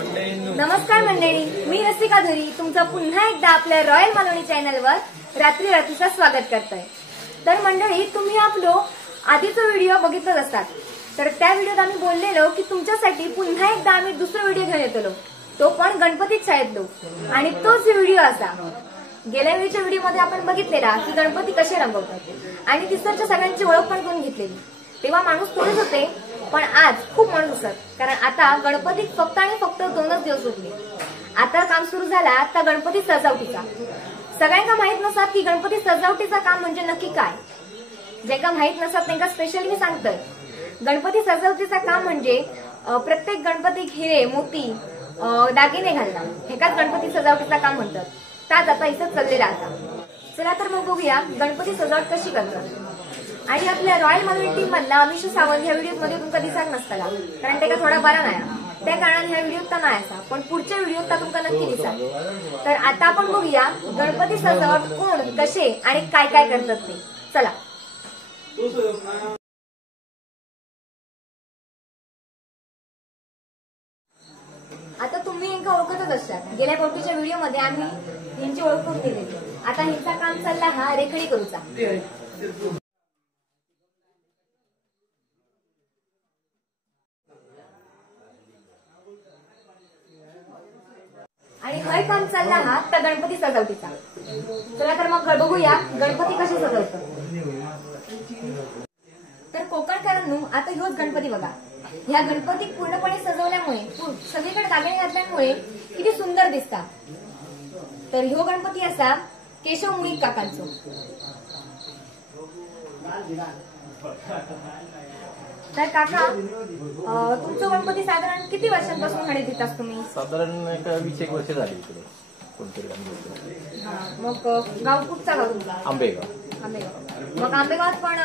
नमस्कार मंडळी, मी रसिका धुरी तुमचं पुन्हा एकदा आपल्या रॉयल मालवणी चॅनलवर रात्रीचं स्वागत करतोय। तर मंडळी, तुम्ही आपलो आधीचा व्हिडिओ बघितलाच असतात। तर त्या व्हिडिओत आम्ही बोललेलो की तुमच्यासाठी पुन्हा एकदा आम्ही दुसरा व्हिडिओ घेऊन येतलो, तो पण गणपतीच शाळेतलो। आणि तोच व्हिडिओ असा गेल्या वेळच्या व्हिडिओमध्ये आपण बघितलेला की गणपती कसे रंगवतात आणि तिसरच्या सगळ्यांची ओळख पण करून घेतलेली। तेव्हा माणूस थोडेच होते, पण आज खूप माणूस असतात, कारण आता गणपती फक्त आणि फक्त 2च दिवस उरले। आता काम सुरू झाला आता गणपती सजावटीचा। सगळ्यांना माहित नसतात की गणपती सजावटीचा काम म्हणजे नक्की काय। ज्यांना माहित नसतात त्यांना स्पेशली मी सांगतोय, गणपती सजावटीचा काम म्हणजे प्रत्येक गणपती हिरे मोती दागिने घालणं हेकाच गणपती सजावटीचा काम म्हणतात। त्यात आता इथं चाललेला आता। चला तर मग बघूया गणपती सजावट कशी करतात। आणि आपल्या रॉयल मालवणी टीम मधला अमिश सावंत ह्या व्हिडिओ मध्ये तुमका दिसत नसताना, कारण त्याला थोडा बरा नाही, त्या कारणाने ह्या व्हिडिओत तर नाही असा, पण पुढच्या व्हिडिओत तुमका नक्की दिसाल। तर आता आपण बघूया गणपती सजावट कोण कसे आणि काय काय करतात ते। चला आता तुम्ही यांना ओळखतच असतात, गेल्या कोटीच्या व्हिडिओ मध्ये आम्ही यांची ओळख करून दिली। आता ह्यांचा काम चालला हा रेखडी करूचा। आणि हय काम चालला हा तर गणपती सजावटीचा। चला तर मग बघूया गणपती कसे सजवतात। तर कोकणकरांनो, आता ह्योच गणपती बघा। ह्या गणपती पूर्णपणे सजवल्यामुळे सगळीकडे दागिने घातल्यामुळे किती सुंदर दिसतात। तर ह्यो गणपती असा केशव मुळीक काकांचो। तर काका, तुमचं गणपती साधारण किती वर्षांपासून खडे देतात तुम्ही? साधारण 20 वर्ष झाली इकडे कोणतरी मग गाव कुठचा गाव तुमचा? आंबेगाव। मग आंबेगावात पण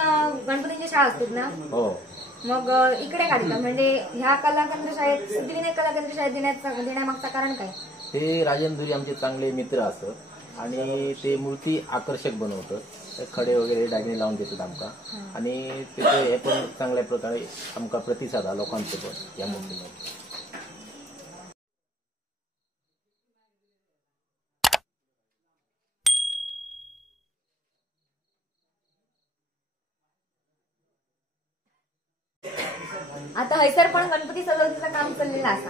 गणपतींची शाळा असतात ना? हो। मग इकडे काढतात म्हणजे ह्या कलाकेंद्र शाळेत, सिद्धिविनायक कलाकेंद्र शाळेत देण्यामागचं कारण काय? हे राजन धुरी आमचे चांगले मित्र असतात आणि ते मूर्ती आकर्षक बनवतात। खडे वगैरे दागिने लावून देतात आमका, आणि त्याचे हे पण चांगल्या प्रकारे आमका प्रतिसाद आला लोकांचे पण या मूर्तीमध्ये। आता हैसर पण गणपती सजावटीचं काम चाललेलं असा।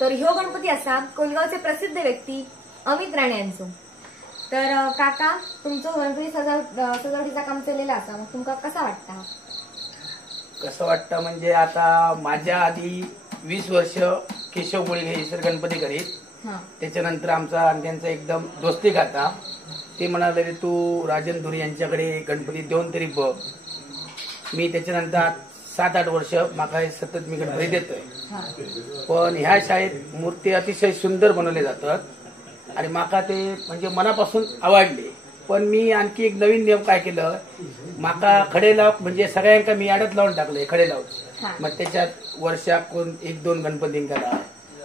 तर ह्यो गणपती असा कोलगावचे प्रसिद्ध व्यक्ती अमित राणे यांचो। तर काका, तुमचं गणपती सजावटीचा काम चाललेलं असा, मग तुमका कसा वाटतं? कसं वाटतं म्हणजे आता माझ्या आधी 20 वर्ष केशव मुळीक हे सर गणपती करीत, त्याच्यानंतर आमचा आणि त्यांचा एकदम दोस्ती खाता। ते म्हणाले तू राजन धुरी यांच्याकडे गणपती देऊन तरी बघ। मी त्याच्यानंतर 7-8 वर्ष माका सतत मी गणपती देतोय। पण ह्या शाळेत मूर्ती अतिशय सुंदर बनवले जातात आणि माका ते म्हणजे मनापासून आवडले। पण मी आणखी एक नवीन नियम काय केलं, माका खडे लाव म्हणजे सगळ्यांका मी आडत लावून टाकले खडे लावून। मग त्याच्यात वर्षात कोण 1-2 गणपती करा,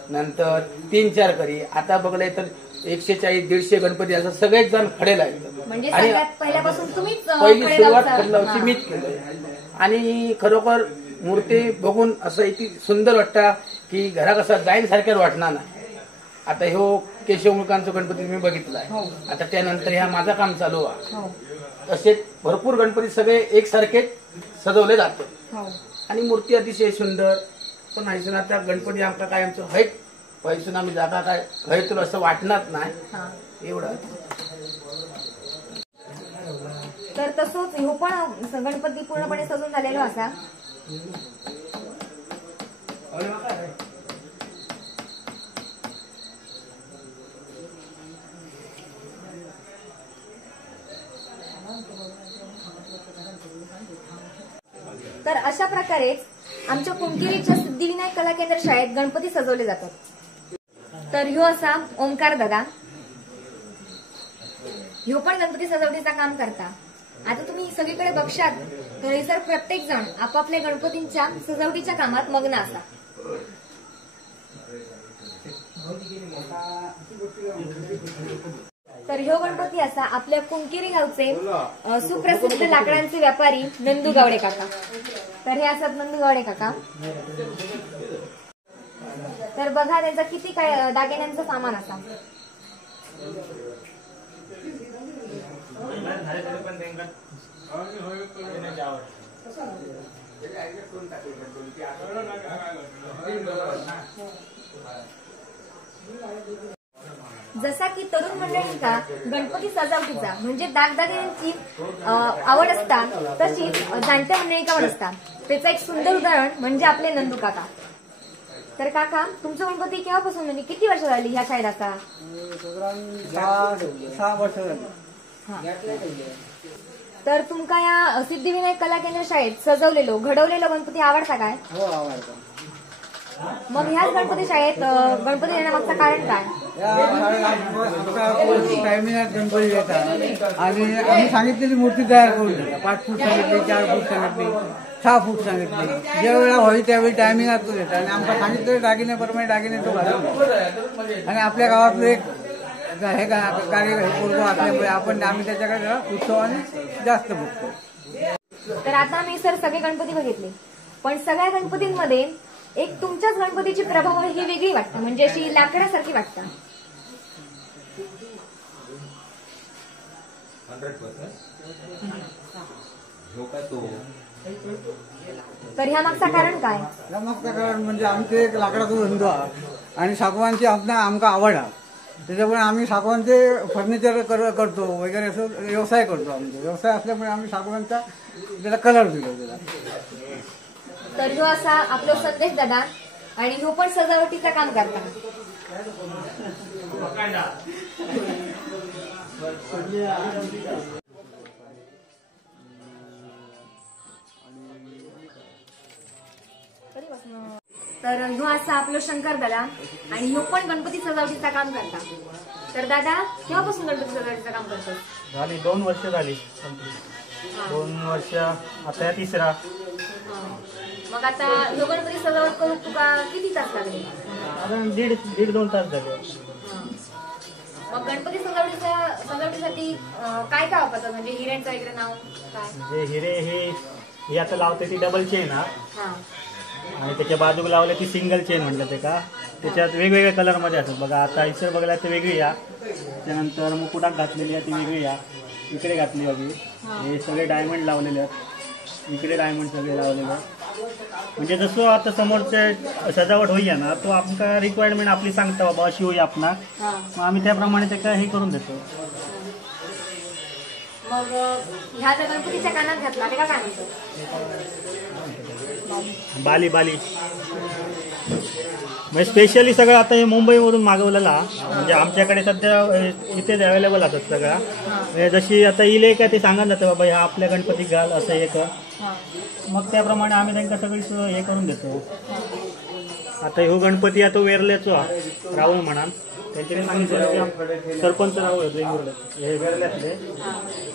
नंतर 3-4 करी। आता बघलंय तर 140-150 गणपती असं सगळेच जण खडे लावतात। म्हणजे आणि पहिल्यापासून तुम्हीच पहिली सुरुवात खडे लावची मीच केली, आणि खरोखर मूर्ती बघून असं इतकी सुंदर वाटतं की घरा कसा जाईन सारख्या वाटणार नाही। आता ह्यो केशव मुळकांचा गणपती मी बघितलाय, आता त्यानंतर ह्या माझं काम चालू आहे। असे भरपूर गणपती सगळे एकसारखे सजवले जातात आणि मूर्ती अतिशय सुंदर पण हैसून। आता गणपती आमचा काय आमचं हैत पैसून आम्ही जागा काय हैतून असं वाटणार नाही एवढं। तर तसंच ह्यो पण गणपती पूर्णपणे सजून झालेलो असा। तर अशा प्रकारेच आमच्या कुंकेरीच्या सिद्धिविनायक कलाकेंद्र शाळेत गणपती सजवले जातात। तर ह्यो असा ओंकार दादा, ह्यो पण गणपती सजावटीचा काम करता। आता तुम्ही सगळीकडे बघशात तर प्रत्येक जण आपापल्या गणपतींच्या सजावटीच्या कामात मग्न असतात. तर ह्यो गणपती असा आपल्या कुंकेरी गावचे सुप्रसिद्ध लाकडांचे व्यापारी नंदू गावडे काका. तर हे असतात नंदू गावडे काका. तर बघा त्यांचा किती काय दागिन्यांचं सामान असा. जसा की तरुण मंडळींचा गणपती सजावटीचा म्हणजे दागदागिन्यांची आवड असता, तशीच जाणत्या मंडळींची आवड असता. त्याचं एक सुंदर उदाहरण म्हणजे आपले नंदू काका. तर काका, तुमचा गणपती केव्हापासून म्हणजे किती वर्ष झाली ह्या शाळेत असा? 6 वर्ष झाली. तर तुमका या सिद्धिविनायक कला केंद्र शाळेत सजवलेलो घडवलेलो गणपती आवडता काय? हो, आवडतं. मग ह्याच गणपती शाळेत गणपती येण्यामागचं कारण काय? या शाळेत टायमिंगात गणपती येतात आणि आम्ही सांगितलेली मूर्ती तयार करून देतात. 5 फूट सांगितली, 4 फूट सांगितली, 6 फूट सांगितली. ज्या वेळेला होईल त्यावेळी टायमिंगात तो देतात आणि आमच्या सांगितलेल्या दागिन्याप्रमाणे दागिने तो घालून. आणि आपल्या गावातलं एक हे कार्य पूर्व असल्यामुळे आम्ही त्याच्याकडे उत्सवाने जास्त बघतो. तर आता आम्ही सर सगळे गणपती बघितले, पण सगळ्या गणपतींमध्ये एक तुमच्याच गणपतीची प्रभाव ही वेगळी वाटतं, म्हणजे अशी लाकडासारखी वाटतं. तर ह्या मागचं कारण काय? या मागचं कारण म्हणजे आमचे एक लाकडाचा धंदो आहे आणि सागवानची आमका आवड आहे. त्याच्यामुळे आम्ही सागवानचे फर्निचर करतो वगैरे असं व्यवसाय करतो. आमचा व्यवसाय असल्यामुळे आम्ही सागवानचा त्याला कलर दिलो त्याला. तर ह्यो असा आपलो संदेश दादा आणि ह्यो पण सजावटीचं काम करता. तर ह्यो असा आपलो शंकर दादा आणि ह्यो पण गणपती सजावटीचं काम करता. तर दादा केव्हापासून गणपती सजावटीचं काम करतो? झाली 2 वर्ष झाली. 2 वर्ष आता या 3रा. मग आता ह्यो गणपती सजावट करून तुका किती तास लागले? आता 1.5-2 तास झाले. मग गणपती सजावटीसाठी काय काय वापरतात, म्हणजे हिऱ्यांचं वगैरे नाव काय? म्हणजे हिरे हे आता लावते ती डबल चेन हा. आणि त्याच्या बाजूला लावले ती सिंगल चेन म्हटलं ते का. त्याच्यात वेगवेगळ्या कलरमध्ये असतात बघा. आता इसर बघायला ते वेगळी या, त्यानंतर मुकुटात घातलेली आहे ती वेगळी या, इकडे घातली बघी. हे सगळे डायमंड लावलेले आहेत, इकडे डायमंड सगळे लावलेले आहेत. म्हणजे जसं आता समोरचे सजावट होईया ना, तो आमका रिक्वायरमेंट आपली सांगता बाबा अशी होई आपणा, मग आम्ही त्याप्रमाणे त्याला हे करून देतो. मग ह्या जर गणपतीच्या कानात घातला ते का काय म्हणतो? बाली म्हणजे स्पेशली सगळं आता हे मुंबईवरून मागवलेला. म्हणजे आमच्याकडे सध्या इथेच अवेलेबल असतात सगळा. म्हणजे जशी आता इले का ते सांगत जाते बाबा ह्या आपल्या गणपती घाल असं हे कर, मग त्याप्रमाणे आम्ही त्यांना सगळी हे करून देतो. आता ह्यो गणपती आता वेरल्याचो राहुल म्हणा, त्यांच्याने सांगितलं सरपंच राहुल हे वेरल्यातले,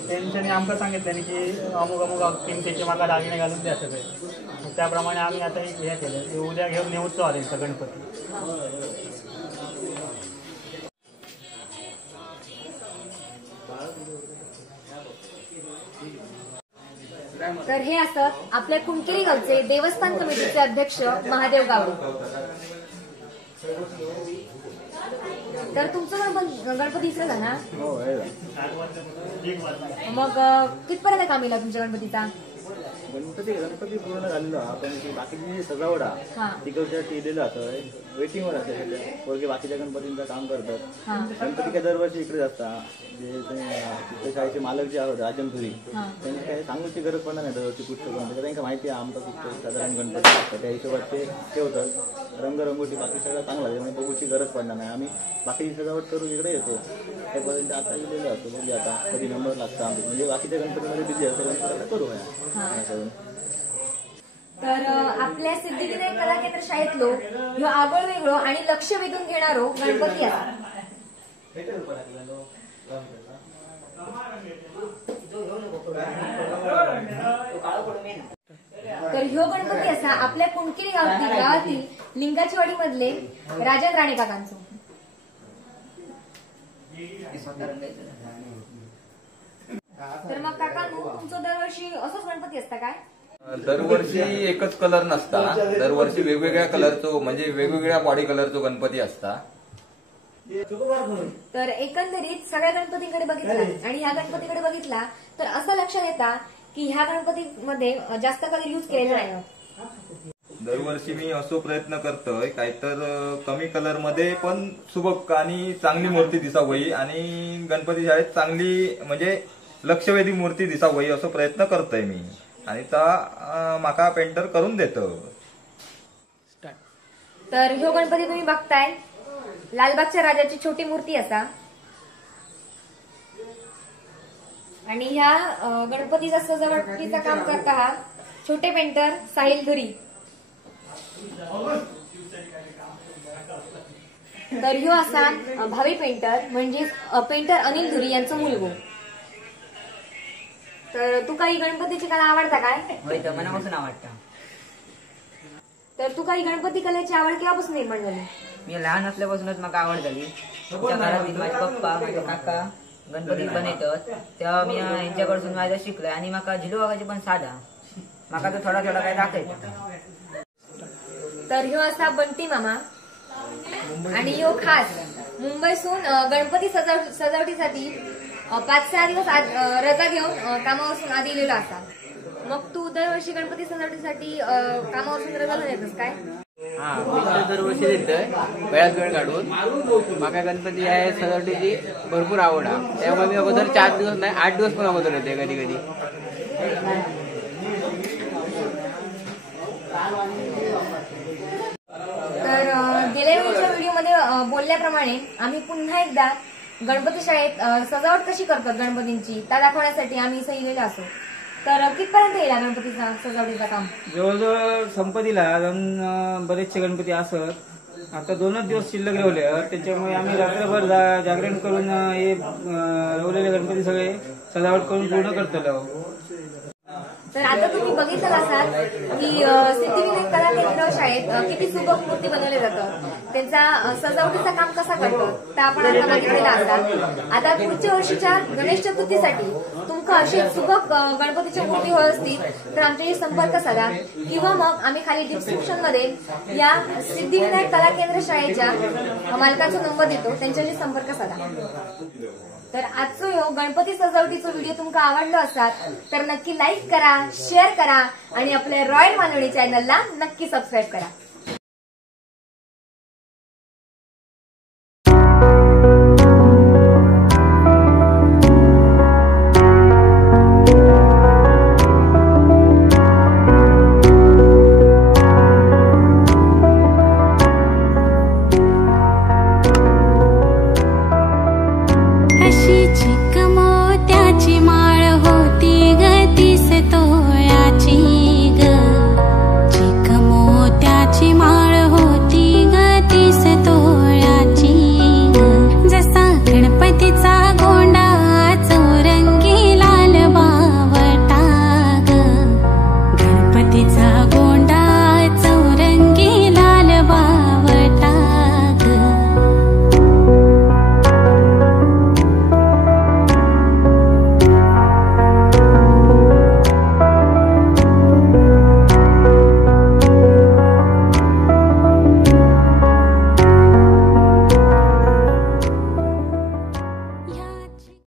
त्यांच्यानी आमका सांगितलं की अमुक किमतीचे माका दागिने घालून द्या सगळे. त्याप्रमाणे आम्ही आता हे केलं. उद्या घेऊन नेऊच आले गणपती. तर हे असं आपल्या कुंकेरी गावचे देवस्थान कमिटीचे अध्यक्ष महादेव गावडे. तर तुमचं गणपती इथलं ना? मग कितपर्यंत काम येईल तुमच्या गणपतीचा? गणपती पूर्ण झालेलो पण बाकीची सजावट तिकडच्या केलेलं असं वेटिंगवर असतं. वगैरे बाकीच्या गणपतींचं काम करतात. गणपती काय दरवर्षी इकडे असतात. जे तिथे शाळेचे मालक जे आहेत राजनपुरी, त्यांनी काय सांगूची गरज पडणार नाही दरवर्षी पुस्तक गणपती. त्यांना माहिती आहे आमचा पुस्तक साधारण गणपती असतात, त्या हिशोबात ते ठेवतात. रंगरंगोटी बाकी सगळं चांगलं आहे, त्यामुळे बघूची गरज पडणार नाही. आम्ही बाकीची सजावट करून इकडे येतो. त्यापर्यंत आता गेलेलो असतो. म्हणजे आता कधी नंबर लागता म्हणजे बाकीच्या गणपतीमध्ये बिझी असतो. गणपती करू तर आपल्या सिद्धिविनायक कला केंद्र शाळेतलो ह्यो आगळ वेगळो आणि लक्ष वेधून घेणारो गणपती आहे. तर ह्यो गणपती असा आपल्या कुणकेरी गावातील लिंगाची वाडी मधले राजन राणे काकांचो. तर मग काकांनो तुमचं दरवर्षी असंच गणपती असता काय? दरवर्षी एकच कलर नसता, दरवर्षी वेगवेगळ्या कलरचो म्हणजे वेगवेगळ्या बॉडी कलरचो गणपती असता. तर एकंदरीत सगळ्या गणपतींकडे बघितला आणि ह्या गणपतीकडे बघितला तर असं लक्षात येता की ह्या गणपतीमध्ये जास्त कलर यूज केलेला नाही. दरवर्षी मी असो प्रयत्न करतोय काय तर कमी कलर मध्ये पण सुबक आणि चांगली मूर्ती दिसावई आणि गणपती शाळेत चांगली म्हणजे लक्षवेधी मूर्ती दिसावई असो प्रयत्न करतोय मी आणि ता माका पेंटर करून देतो. तर ह्यो गणपती तुम्ही बघताय लालबागच्या राजाची छोटी मूर्ती असा आणि ह्या गणपतीचा सजावटीचा काम करता हा छोटे पेंटर साहिल धुरी. तर ह्यो असा भावी पेंटर म्हणजे पेंटर अनिल धुरी यांचा मुलगो. तर तू काही गणपतीची कला आवडता काय? होय तर मनापासून आवडता. तर तू काही गणपती कलेची आवड केव्हापासून निर्माण झाली? मी लहान असल्यापासूनच मला आवड झाली. त्या काळात माझे पप्पा माझे काका गणपती बनवतात तेव्हा मी यांच्याकडून माझं शिकलोय आणि माका झिलो वागायची पण साधा माका तो थोडा थोडा काय दाखवायचा. तर ह्यो असा बंटी मामा आणि ह्यो खास मुंबईसून गणपती सजावटीसाठी 5-6 दिवस रजा घेऊन कामावरून आधी इलेलो असा. मग तू दरवर्षी गणपती सजावटीसाठी कामावरून रजा घेऊन येतस काय? हा मी तर दरवर्षी येतोय वेळात वेळ काढून. माका गणपती आहे सजावटीची भरपूर आवड आहे त्यामुळे मी अगोदर 4 दिवस नाही 8 दिवस पण अगोदर येते कधी कधी. तर गेल्या वेळच्या व्हिडिओमध्ये बोलल्याप्रमाणे आम्ही पुन्हा एकदा गणपती शाळेत सजावट कशी करतात गणपतींची त्या दाखवण्यासाठी आम्ही इथे गेलेलो असो. तर कितपर्यंत येईल गणपतीचा सजावटीचं काम? जवळजवळ संपत्तीला अजून बरेचसे गणपती असत. आता 2च दिवस शिल्लक ठेवले त्याच्यामुळे आम्ही रात्रभर जागरण करून हे रवलेले गणपती सगळे सजावट करून पूर्ण करतलो. तर आता तुम्ही बघितलं असाल की सिद्धिविनायक कला केंद्र शाळेत किती सुबक मूर्ती बनवल्या जातात, त्यांचा सजावटीचा काम कसा करतात तर आपण आता बघितलेला असाल. आता पुढच्या वर्षीच्या गणेश चतुर्थीसाठी तुमका अशी सुबक गणपतीच्या मूर्ती हवी असतील तर आमच्याशी संपर्क साधा किंवा मग आम्ही खाली डिस्क्रिप्शन मध्ये या सिद्धिविनायक कला केंद्र शाळेच्या मालकाचा नंबर देतो, त्यांच्याशी संपर्क साधा. तर आजचो ह्यो गणपती सजावटीचा व्हिडिओ तुमका आवडलो असाल तर नक्की लाईक करा, शेअर करा आणि आपल्या रॉयल मालवणी चॅनलला नक्की सबस्क्राईब करा.